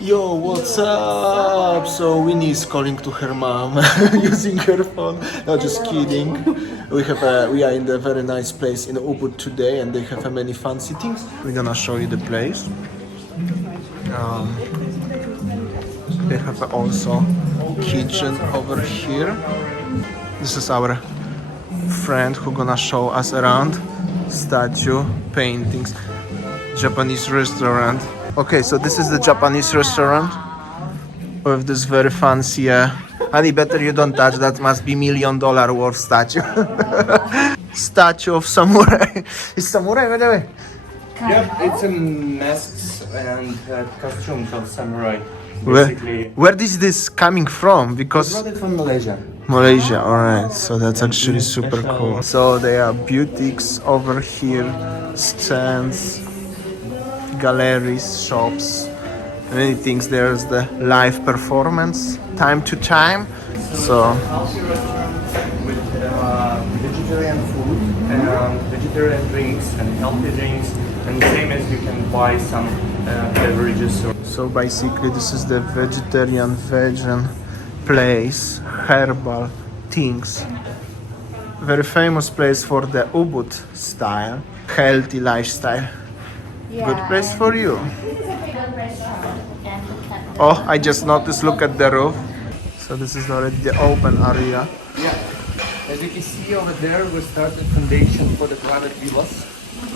Yo, what's up? So Winnie is calling to her mom using her phone. No, just kidding. We are in the very nice place in Ubud today, and they have many fancy things. We're gonna show you the place. They have also kitchen over here. This is our friend who gonna show us around. Statue, paintings, Japanese restaurant. Okay, so this is the Japanese restaurant with this very fancy. Honey, better you don't touch. That must be $1 million worth statue. Statue of samurai. Is samurai, by the way? Yep, it's a masks and costumes of samurai. Where is this coming from? Because Brought it from Malaysia. Malaysia, alright, so that's actually super cool. So there are boutiques over here, stands, galleries, shops, many things. There's the live performance time to time. So Healthy restaurant with vegetarian food and vegetarian drinks and healthy drinks, and same as you can buy some beverages. So basically this is the vegetarian vegan place, herbal things. Very famous place for the Ubud style, healthy lifestyle. Good place for you. Oh, I just noticed, look at the roof. So this is already the open area. Yeah, as you can see over there, we started foundation for the private villas.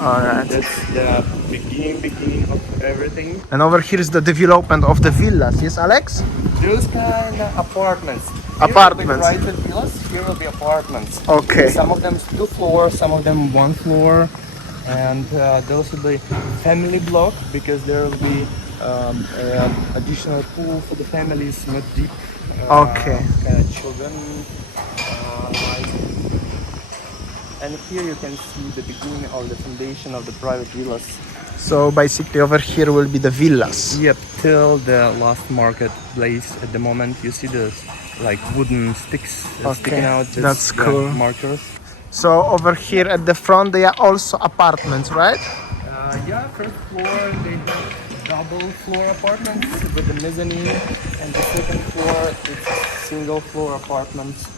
Alright. That's the beginning of everything. And over here is the development of the villas, yes Alex? Those kind of apartments. Apartments. Here will be private villas, here will be apartments. Okay. Some of them 2 floors, some of them 1 floor. And those will be family block because there will be additional pool for the families, not deep. Okay. Kind of children. And here you can see the beginning of the foundation of the private villas. So basically over here will be the villas. Yep, till the last marketplace at the moment. You see the like wooden sticks sticking out. That's cool. Markers. So over here at the front they are also apartments, right? Yeah, first floor they have double floor apartments with the mezzanine, and the second floor it's single floor apartments.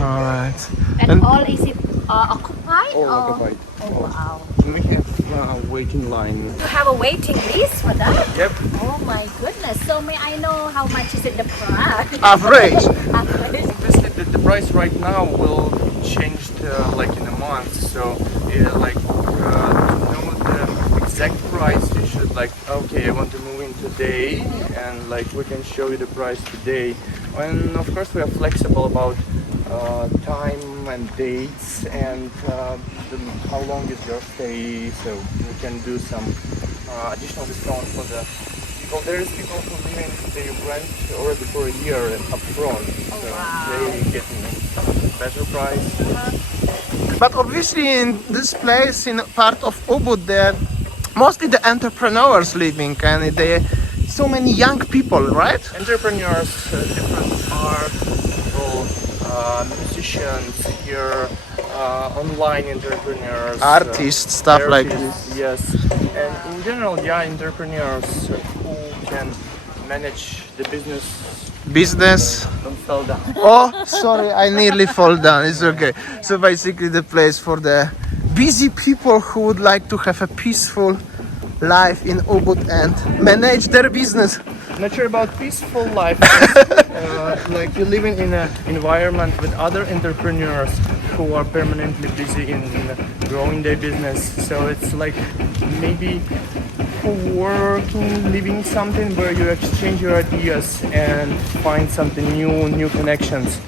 Alright. And all is it occupied? All or? occupied. Oh wow. We have a waiting line. You have a waiting list for that? Yep. Oh my goodness. So may I know how much is it the price? Average. Average. Obviously, the price right now will change like in a month. So, to know the exact price, you should like, okay, I want to move in today, and like we can show you the price today. And of course, we are flexible about time and dates and how long is your stay. So we can do some additional discount for the people. There is people who live in they rent already for a year up front, so they get a better price. But obviously in this place, in part of Ubud, there mostly the entrepreneurs living, and they so many young people, right? Entrepreneurs, different art people, musicians here, online entrepreneurs, Artists, stuff like artists, this. yes, and in general, yeah, entrepreneurs who can manage the business. Don't fall down. Oh, sorry, I nearly fall down. It's okay. So basically the place for the busy people who would like to have a peaceful life in Ubud and manage their business. Not sure about peaceful life. Like you're living in an environment with other entrepreneurs who are permanently busy in growing their business. So it's like maybe working, living something where you exchange your ideas and find something new connections.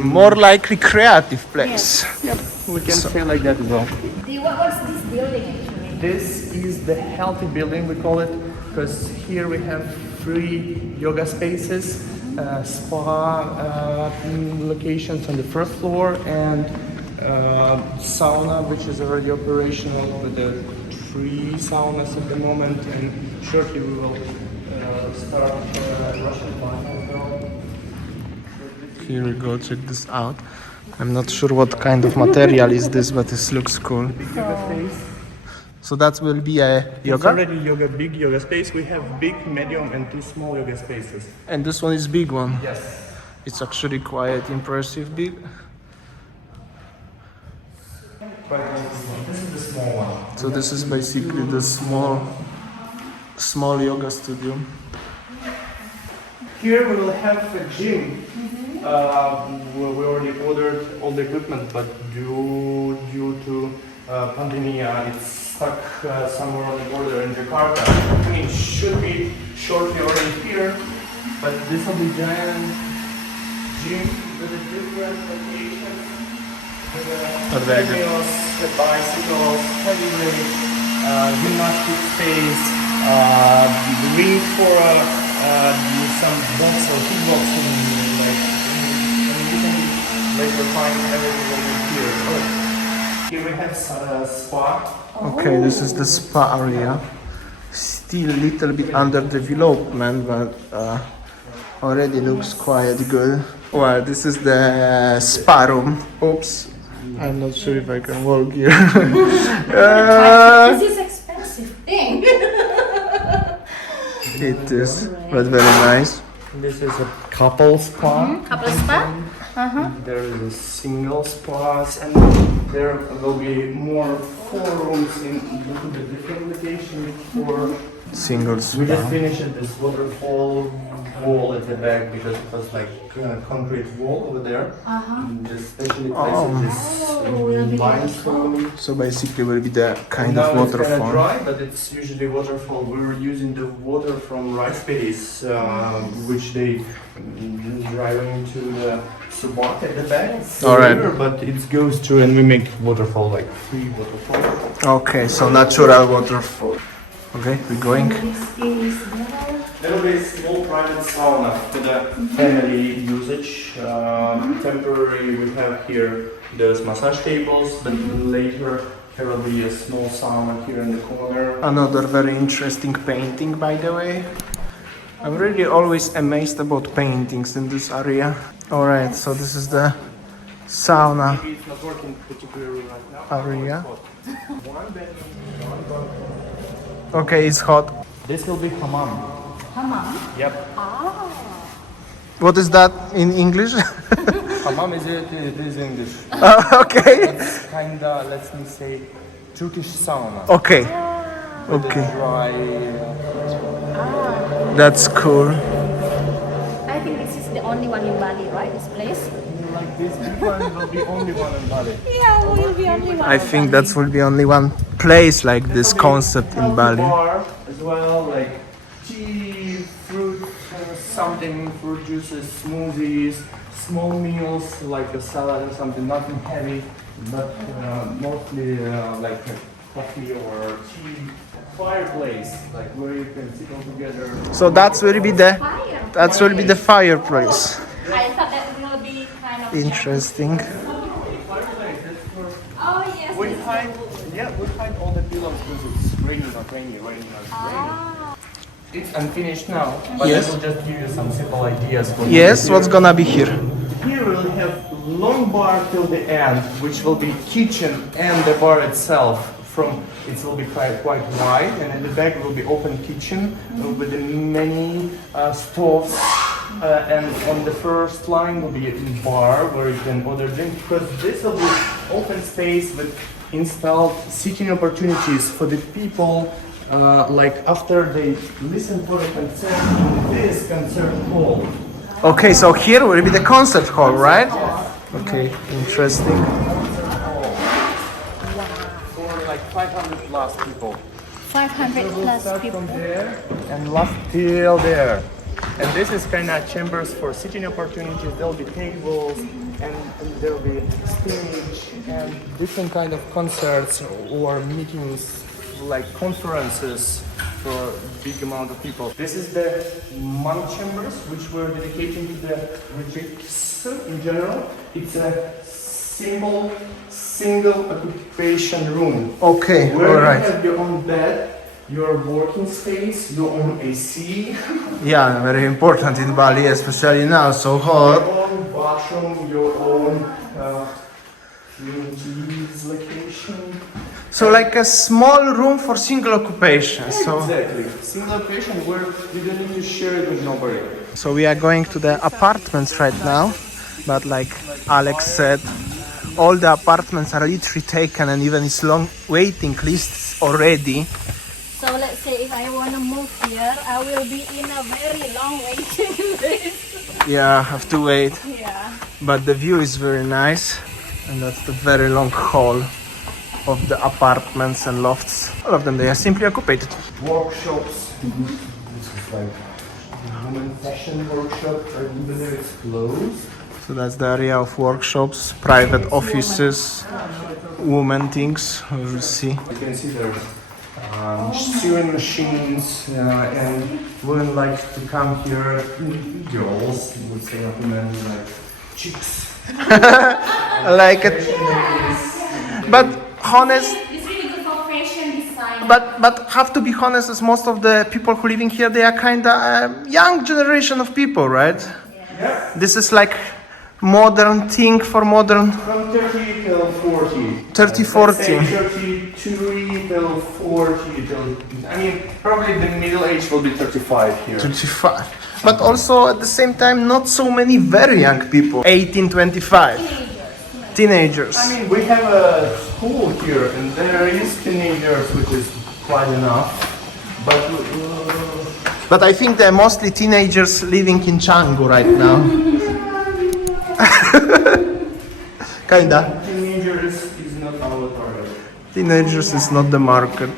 More likely creative place. Yep, we can say like that as well. What's this building actually? This is the healthy building, we call it, because here we have free yoga spaces, spa locations on the first floor, and sauna, which is already operational with the 3 saunas at the moment, and shortly we will start Russian line as well. Here we go, check this out. I'm not sure what kind of material is this, but this looks cool. Big yoga space. So that will be a It's yoga? already big yoga space. We have big, medium, and 2 small yoga spaces. And this one is big one. Yes. It's actually quite impressive big. This is the small one. So this is basically the small yoga studio. Here we will have a gym. We already ordered all the equipment, but due to pandemic, it's stuck somewhere on the border in Jakarta. I mean, should be shortly already here, but this will be giant gym with a different location. With very good. treadmills, the bicycles, heavy weight, gymnastic space, ring for some box or kickboxing, like, I mean, you can later find everything over here. Oh. Here we have spa. Okay, this is the spa area. Still a little bit under development, but already looks quite good. Well, this is the spa room. Oops, I'm not sure if I can walk here. This is expensive thing. It is, but very nice. This is a couple spa. Couple spa. There is a single spas, and there will be more 4 rooms in the different locations for. Single We just spa. finished this waterfall wall at the back because it was like concrete wall over there. And just specially placed this limestone. So basically will be the kind Now of it's kind of waterfall. dry, but it's usually waterfall. We were using the water from rice paddies, which they drive into the subak at the back. All right. River, but it goes through and we make waterfall, like free waterfall. Okay, so natural waterfall. Okay, we're going. There will be a small private sauna for the family usage. Temporary, we have here those massage tables, but later there will be a small sauna here in the corner. Another very interesting painting, by the way. I'm really always amazed about paintings in this area. Alright, so this is the sauna Maybe it's not working particularly right now. area. One bedroom, one bathroom. Okay, it's hot. This will be hammam. Hammam. Yep. What is that in English? Hammam is English. Okay. It's kinda, let me say, Turkish sauna. Okay. With Okay. a dry. That's cool. I think this is the only one in Bali, right? This place. Like this big one will be only one in Bali. Yeah, will be only one. I think that will be only one place like this concept in Bali. Bar as well, like tea, fruit, something, fruit juices, smoothies, small meals like a salad or something, nothing heavy, but mostly like a coffee or tea. Fireplace, like where you can sit all together. So that will be the Fire. fireplace. I thought that will be kind of Interesting. Fireplace, that's for. Oh yes. We hide all the pillows because it's raining, not rainy, raining, not raining. It's unfinished now, but Yes. I will just give you some simple ideas. For Yes, you. what's gonna be here? Here we'll have long bar till the end, which will be kitchen and the bar itself. It will be quite wide, and in the back will be open kitchen with many stoves. And on the first line will be a bar where you can order drink, because this will be open space with installed seating opportunities for the people. Like after they listen for a concert in this concert hall. Okay, so here will be the concert hall, right? Okay, interesting. For like 500 plus people. 500 We'll plus start people. from there and last till there. And this is kind of chambers for sitting opportunities. There'll be tables and there'll be stage and different kind of concerts or meetings, like conferences for a big amount of people. This is the monk chambers, which we're dedicating to the retreats in general. It's a single occupation room. Okay, Where alright. you have your own bed, your working space, your own AC, Yeah, very important in Bali, especially now, so hot. your own bathroom, your own TV's location. So like a small room for single occupation. So Exactly. Single location where you don't need to share it with nobody. So we are going to the apartments right now, but like Alex said, all the apartments are literally taken and even it's long waiting lists already. So let's say if I want to move here, I will be in a very long waiting list. Yeah, I have to wait. Yeah. But the view is very nice and that's the very long hall of the apartments and lofts. All of them, they are simply occupied. Workshops. This is like women fashion workshop, right? Even though it's closed. So that's the area of workshops, private offices, women things, we will see. You can see there sewing machines and women like to come here. Girls would say not men, like chicks. I like it. But honest, It's really good for fashion design. but have to be honest, as most of the people who living here, they are kind of young generation of people, right? Yeah. This is like modern thing for modern. From 30 till 40. 30, 40. Let's say 32 till 40 till, I mean, probably the middle age will be 35 here. 25. But also at the same time, not so many very young people. 18, 25. Teenagers. I mean, we have a school here, and there is teenagers, which is quite enough. But I think they're mostly teenagers living in Canggu right now. Kinda. Teenagers is not our target. Teenagers is not the market.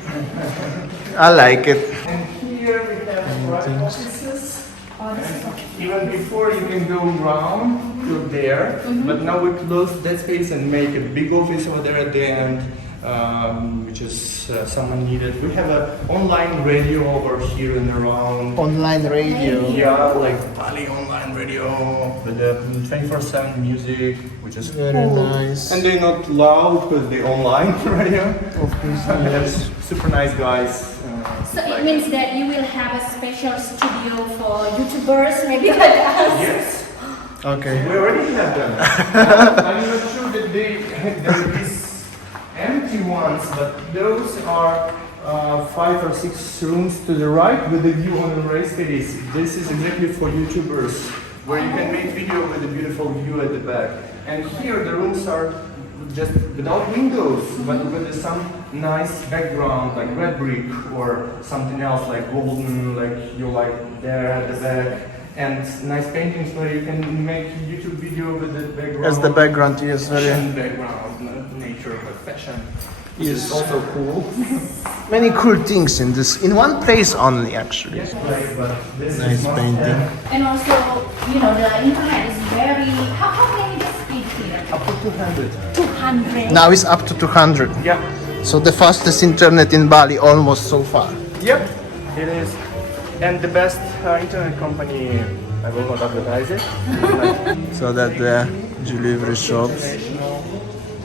I like it. And here we have private offices. Even before you can go around to there, but now we close that space and make a big office over there at the end, which is someone needed. We have an online radio over here and around. Online radio. Yeah, like Bali online radio with the 24/7 music, which is Very cool. nice. And they're not loud because they're online radio. Of course. They're super nice guys. So it means that you will have a special studio for YouTubers, maybe like us. Yes. Okay. We already have them. I'm not sure that there is empty ones, but those are 5 or 6 rooms to the right with the view on the race space. This is exactly for YouTubers, where you can make video with a beautiful view at the back. And here the rooms are just without windows, but with some nice background, like red brick or something else like golden, like you like there at the back. And nice paintings where you can make YouTube video with the background. As the background is very Fashion background, not nature, but fashion. Yes. It's also cool. many cool things in this, in one place only actually. Yes, right, but this Nice is not painting. And also, you know, the internet is very. How many speed here? up to 200. 200. Now it's up to 200. Yeah. So the fastest internet in Bali almost so far. Yep, it is. And the best internet company, I will not advertise it. So that the delivery shops.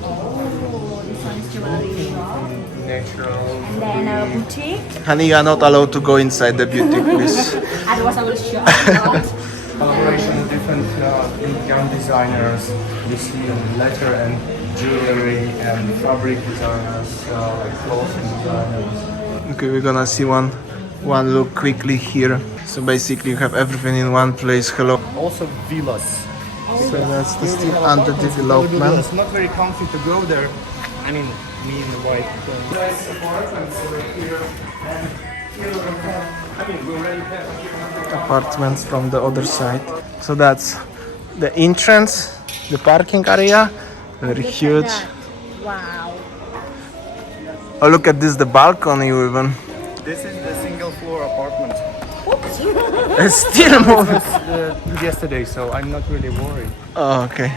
Oh, this one is jewelry shop. Natural. And then a boutique. Honey, you are not allowed to go inside the boutique, please. Otherwise, I will show. Collaboration with different young designers. You see leather and jewelry and fabric designers, like clothing designers. Okay, we're gonna see one look quickly here. So basically you have everything in one place. Hello. Also villas. So that's the still under development. It's not very comfy to go there. I mean, me and the wife. Nice apartments over here. And here we have, I mean, we already have Apartments from the other side. So that's the entrance, the parking area. Very huge. Wow. Oh, look at this, the balcony even. This is the single floor apartment. It's still moving. Yesterday, so I'm not really worried. Oh, okay.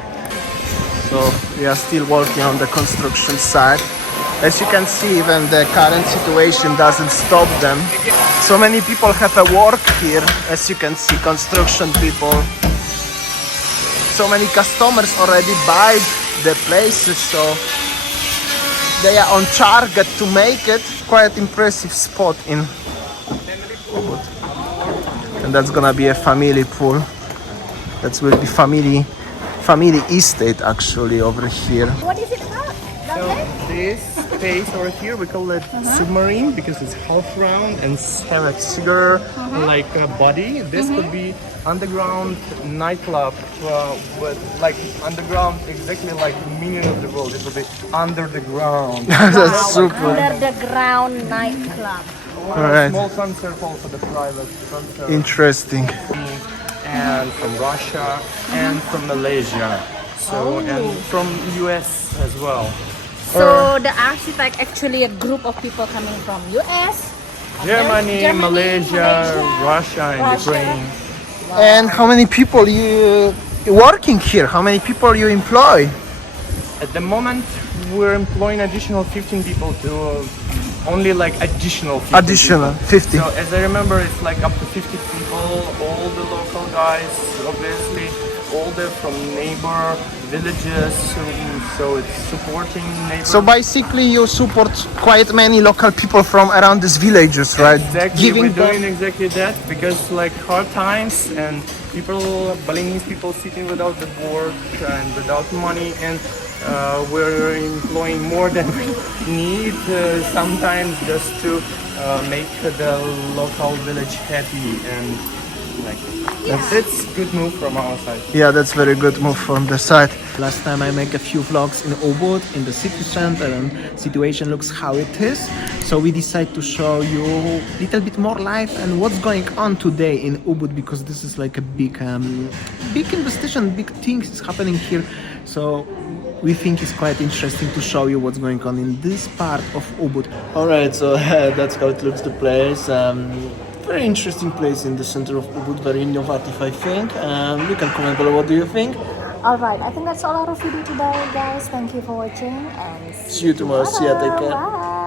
So we are still working on the construction site. As you can see, even the current situation doesn't stop them. So many people have a work here. As you can see, construction people. So many customers already buy the places, so they are on target to make it. Quite impressive spot in Ubud. And that's gonna be a family pool. That will be family estate actually over here. What is it about? So this space over here, we call it submarine because it's half round and have a cigar like body. This could be underground nightclub, but like underground, exactly like the meaning of the world. It would be under the ground. That's super. Under the ground nightclub. Alright. Small concert also the private concert. Interesting. And from Russia and from Malaysia. So and from US as well. So the architect actually a group of people coming from US, Germany, Malaysia, Russia, and Ukraine. And how many people you working here? How many people you employ? At the moment, we're employing additional 15 people to only like additional 15 Additional people. 50. So as I remember, it's like up to 50 people, all the local guys, obviously, all the from neighbor villages, so it's supporting neighbors. So basically you support quite many local people from around these villages, right? Exactly, we're Giving doing them... exactly that because like hard times and people, Balinese people sitting without the work and without money, and we're employing more than we need sometimes just to make the local village happy, and like it's good move from our side. Yeah, that's very good move from the side. Last time I make a few vlogs in Ubud, in the city center, and situation looks how it is. So we decide to show you a little bit more life and what's going on today in Ubud, because this is like a big investigation, big things is happening here. So we think it's quite interesting to show you what's going on in this part of Ubud. Alright, so that's how it looks, the place. Very interesting place in the center of Ubud, very innovative, I think. You can comment below, what do you think? Alright, I think that's all our video today, guys. Thank you for watching and See you tomorrow. See ya, take care. Bye.